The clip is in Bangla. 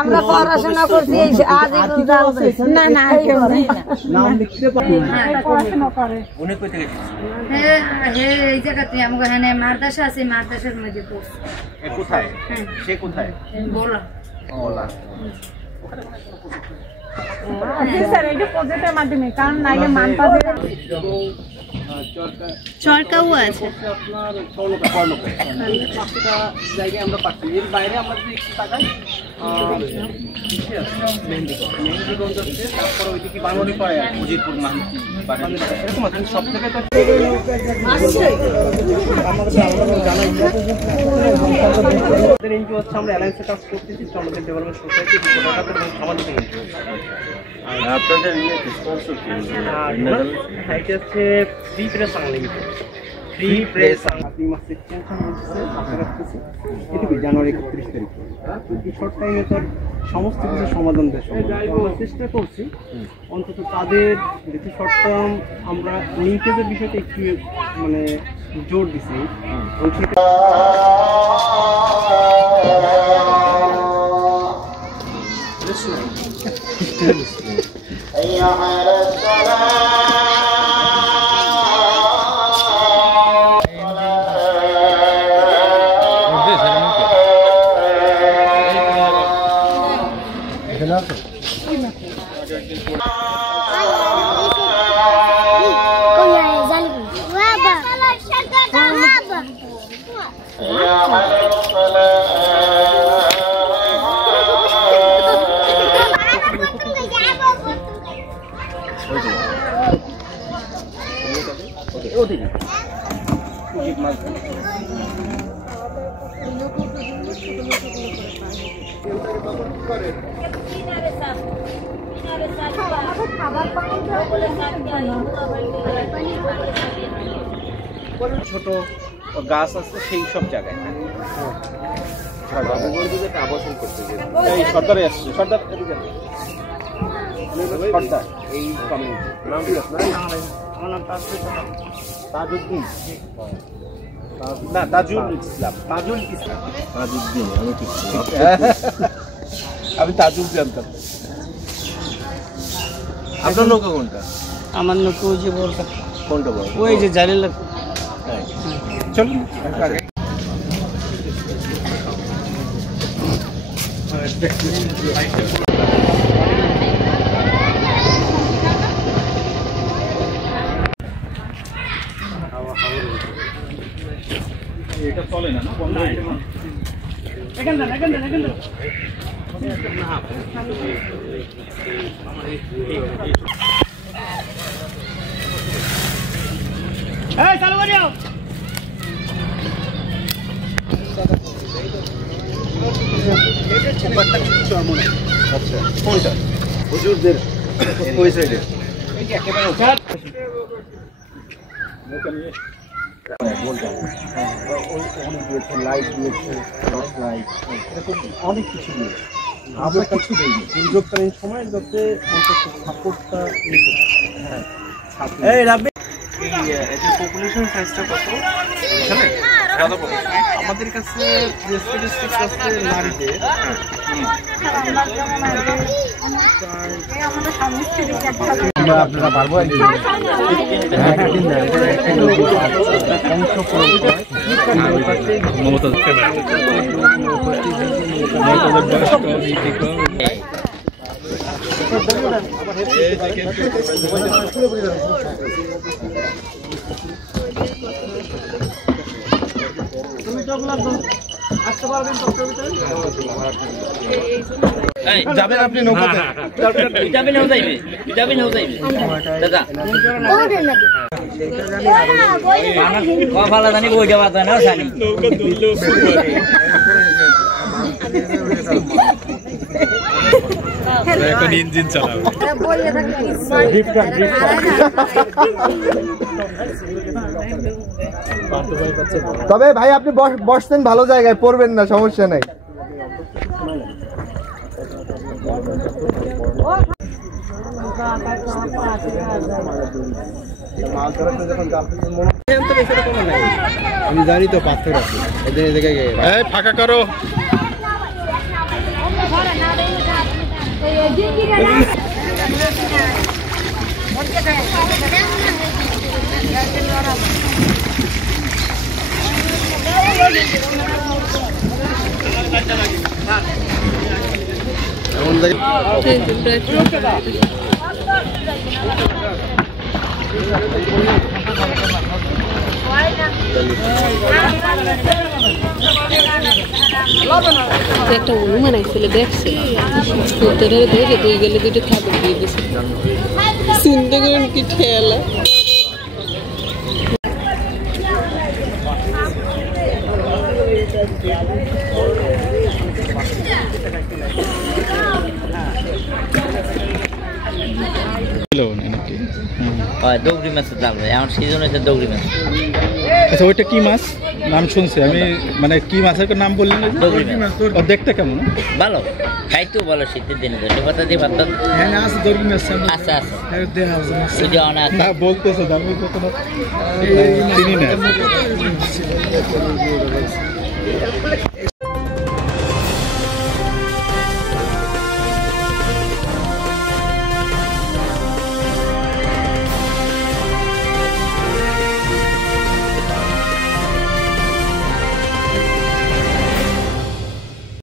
আমরা পড়াশোনা করছি না না এই জায়গাতে আমাকে মাদ্রাসা আছে, মাদ্রাসার মধ্যে পড়ছি। কোথায়? সে কোথায়? বলা স্যার এটা প্রজেক্টের মাধ্যমে, কারণ নাইলে মানটা চরকাও আছে আপনার জায়গায় আমরা পাচ্ছি। এর বাইরে আমরা যদি একটু তাকাই মেহেন্দিগঞ্জ আছে, তারপরে ওইদিকে বাঙালি পাড়ে মুজিবপুর এরকম আছে সব জায়গায়। আমরা অ্যালায়েন্সে কাজ করতেছি, আমাদের ডেভেলপমেন্ট সোসাইটি সমাজে আপনাদের এটা হচ্ছে free press unlimited. Free press আপনি মাস এক্সটেনশন হচ্ছে আশা রাখতেছি এটুকু জানুয়ারি 31 তারিখ। এই শর্ট টাইমে তার সমস্ত কিছু সমাধান দেওয়া আমরা চেষ্টা করছি অন্তত তাদের যেহেতু শর্ট টার্ম আমরা লিঙ্কেজের বিষয়টা একটু মানে জোর দিচ্ছি। ছোট গাছ আছে সেই সব জায়গায় আবাসন করতে সর্দারে আসছে। সর্দার এই কমিউনিটি আমার নাম তাজউদ্দিন না তাজুল ইসলাম। তাজুল ইসলাম তাজউদ্দিন আমি তাজুল জানতাম। আপনার নৌকা কোনটা? আমার নৌকা ওই যে বড়টা। কোনটা বড়? ওই যে জালিলা। চলুন আগে এটা চলে না না বন্ধ হয়ে যাবে। এখান না এই চালু করে দাও। আচ্ছা কোনটা? হুজুরদের ওই সাইডে এই যে একেবারে লাইট দিয়েছে, লাইট এরকম অনেক কিছু দিয়েছে। আমরা কিছু দিইনি দুর্যোগকালীন সময় যাতে অন্তত সাপোর্টটা পপুলেশন সাইজটা কত আমাদের কাছে যে স্ট্যাটিস্টিক্স আছে নারীদের আপনারা পারবো যাবেন আপনি নৌকাতে যাবেন না যাইবে দাদা কফালা জানি বই যাওয়া যায় না জানি এখন ইঞ্জিন চালাবে তবে ভাই আপনি বসছেন ভালো জায়গায়, পড়বেন না, সমস্যা নাই। মাছ ধরাতে যখন জাল ফেলতে মনে তো বেশি কোনো নাই, আমি জানি তো পাথর আছে এদের জায়গায় এই ফাঁকা করো। একটা অনুমান আইছিল দেখছে ধরে ধরে দুই গেলে দুটো থাকবে দিয়ে দিছে চিন্তা করেন কি ঠেলা দৌড়ি মাছের দাম এখন সিজন হয়েছে দৌড়ি মাছ। আচ্ছা ওইটা কি মাছ নাম শুনছি আমি, মানে কি মাছের নাম বললেন? দৌড়ি মাছ। ও দেখতে কেমন? ভালো, খাইতেও ভালো, শীতের দিনে তো পাতা দিয়ে ভাত আচ্ছা আচ্ছা ওই যে অনেক না বলতেছে আমি কখনো চিনি না।